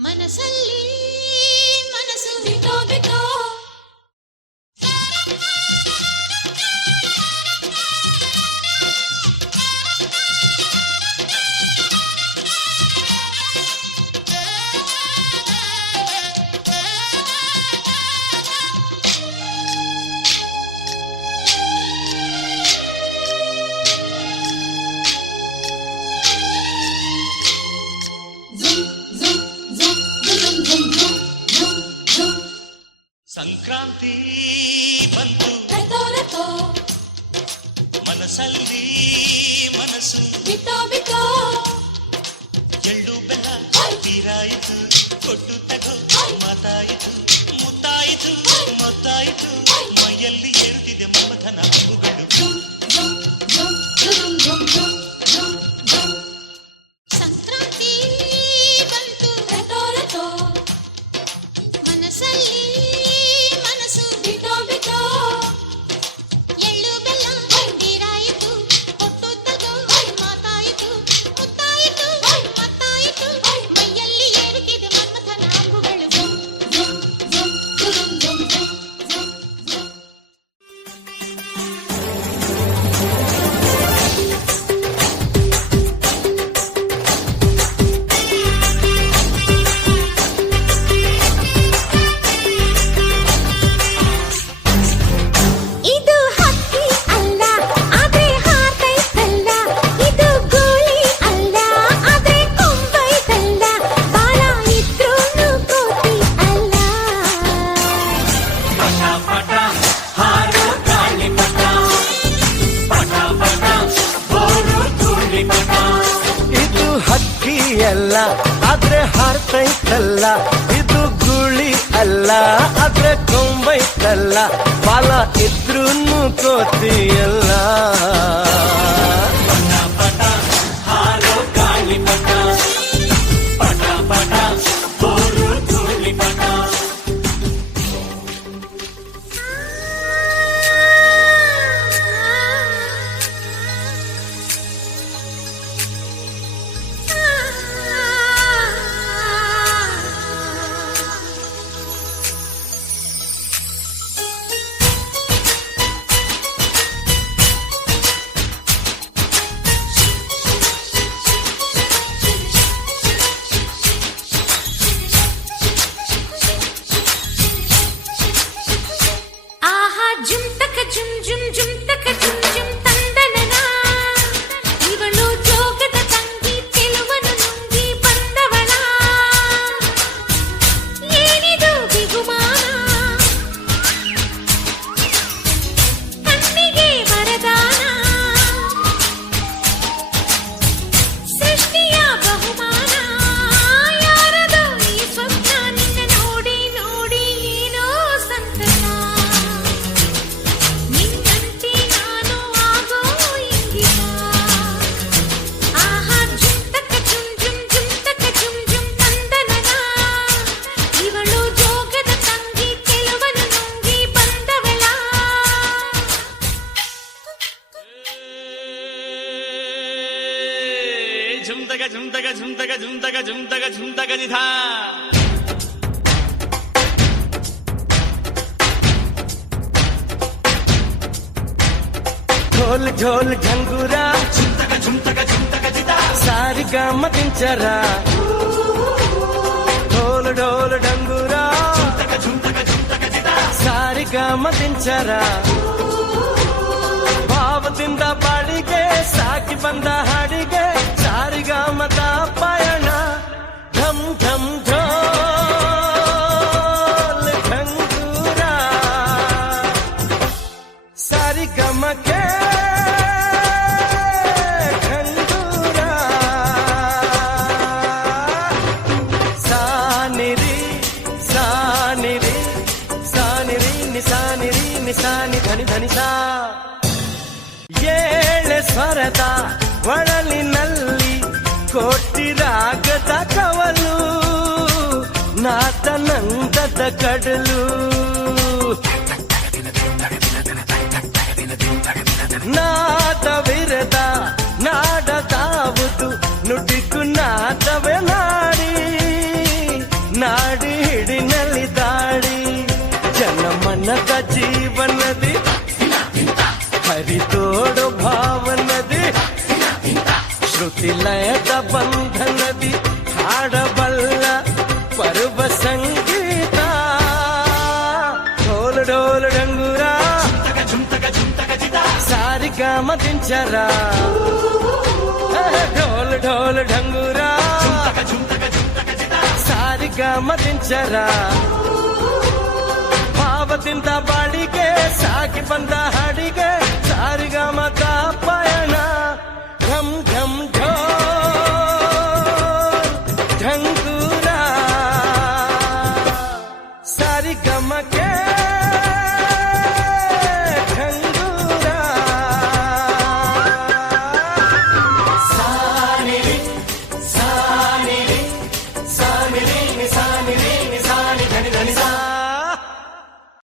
ಮನಸ್ಸಲ್ಲಿ ಮನಸ್ಸು ಬಿಟ್ಟೋ ಬಿಟ್ಟೋ ಸಂಕ್ರಾಂತಿ ಬಂತು ಮನಸ್ಸಲ್ಲಿ ಮನಸ್ಸು ಬಿಟ್ಟೋ ಬಿಟ್ಟೋ ಎಳ್ಳು ಬೆಲ್ಲ ತೀರಾಯಿತು ಕೊಟ್ಟು ತಗೋ ಮಾತಾಯಿತು ಮುತ್ತಾಯಿತು ಮೊತ್ತಾಯಿತು ಮೈಯಲ್ಲಿ ಏರುತ್ತಿದೆ ಮಮಥನ ಹಬ್ಬುಗಳು ಸಂಕ್ರಾಂತಿ ಬಂತು ಮನಸ್ಸಲ್ಲಿ ಮನಸ್ಸು ಬಿಟ್ಟೋ ಬಿಟ್ಟೋ ಎಳ್ಳು ಬೆಲ್ಲ ತೀರಾಯಿತು ಕೊಟ್ಟು ತಗೋ ಮಾತಾಯಿತು ಮುತ್ತಾಯಿತು ಮತ್ತಾಯಿತು ಮೈಯಲ್ಲಿ ಏರುತ್ತಿದೆ ಮನ್ಮಥನ ಅಂಬುಗಳು ಇದು ಹಕ್ಕಿ ಅಲ್ಲ ಆದ್ರೆ ಹಾರೈತಲ್ಲ ಇದು ಗೋಳಿ ಅಲ್ಲ ಆದ್ರೆ ಕೊಂಬೈತಲ್ಲ ಬಾಳ ಇದ್ರೂನು ಕೋತಿ ಅಲ್ಲ ಇದು ಹಕ್ಕಿ ಅಲ್ಲ ಆದ್ರೆ ಹಾರ್ತೈತಲ್ಲ ಇದು ಗುಳಿ ಅಲ್ಲ ಆದ್ರೆ ಕೊಂಬೈತಲ್ಲ ಬಾಲ ಇದ್ರೂನು ಕೋತಿಯಲ್ಲ ಆಹಾ ಜುಮ್ ತಕ ಜುಮ್ ಜುಮ್ ಜುಮ್ ತಕ ಜುಮ್ ಜುಮ್ ತಂದನನ ಇವಳು ಜೋಗದ ತಂಗಿ ಕೆಲವನು ನುಂಗಿ ಬಂದವಳ ಏನಿದು ಬಿಗುಮಾನ ಕಣ್ಣಿಗೆ ವರದಾನ ಸೃಷ್ಟಿಯ ಬಹುಮಾನ ಯಾರದು ಈ ಸ್ವಪ್ನ ನಿನ್ನ ನೋಡಿ ನೋಡಿ ಏನೋ ಸಂತಸ ನಿನ್ನಂತೆ ನಾನು ಆಗೋ ಇಂಗಿತ ಆಹಾ ಜುಮ್ ತಕ ಜುಮ್ ಜುಮ್ ಜುಮ್ ತಕ ಜುಮ್ ಜುಮ್ ತಂದನನ ಇವಳು ಜೋಗದ ತಂಗಿ ಕೆಲವನು ನುಂಗಿ ಬಂದವಳ ಝುಮ್ದಗ ಝುಮ್ದಗ ಝುಮ್ದಗ ಝುಮ್ದಗ ಝುಮ್ದಗ ಝುಮ್ದಗ ನಿಧಾ ढोल ढोल झंगूरा ಝುಮ್ದಗ ಝುಮ್ದಗ ಝುಮ್ದಗ ಜಿದಾ सारी गाम दिनचरा ढोल ढोल डंगूरा ಝುಮ್ದಗ ಝುಮ್ದಗ ಝುಮ್ದಗ ಜಿದಾ सारी गाम दिनचरा ಭಾವದಿಂದ ಬಾಳಿಗೆ ಸಾಕಿ ಬಂದ ಹಾಡಿಗೆ ಸಾರಿ ಗಾಮದ ಪಯಣ ಢಮ್ ಢಮ್ ಢೋಲ್ ಢಂಗೂರ ಸಾರಿ ಗಮಕೆ ಢಂಗೂರ ಸಾನಿರಿ ಸಾನಿರಿ ಸಾನಿರಿ ನಿಸಾನಿರಿ ನಿಸಾನಿ ಧನಿ ಧನಿ ಸಾ ಏಳೆ ಸ್ವರದ ಒಳಲಿನಲ್ಲಿ ಕೋಟಿ ರಾಗದ ಕವಲು ನಾತನಂದದ ಕಡಲು ನಾದವಿರದ ನಾಡದಾವುದು ನುಡಿಕು ನಾದವೇ ನಾಡಿ ಲಯದ ಬಂಧನದಿ ಹಾಡಬಲ್ಲ ಪರ್ವ ಸಂಗೀತ ಢೋಲ್ ಢೋಲ್ ಡಂಗೂರ ಸಾರಿಗಮ ದಿಂಚರ ಢೋಲ್ ಢೋಲ್ ಢಂಗೂರ ಸಾರಿಗಮ ದಿಂಚರ ಭಾವದಿಂದ ಬಾಡಿಗೆ ಸಾಗಿ ಬಂದ ಹಾಡಿಗೆ ಸಾರಿಗಮ ತಾಪ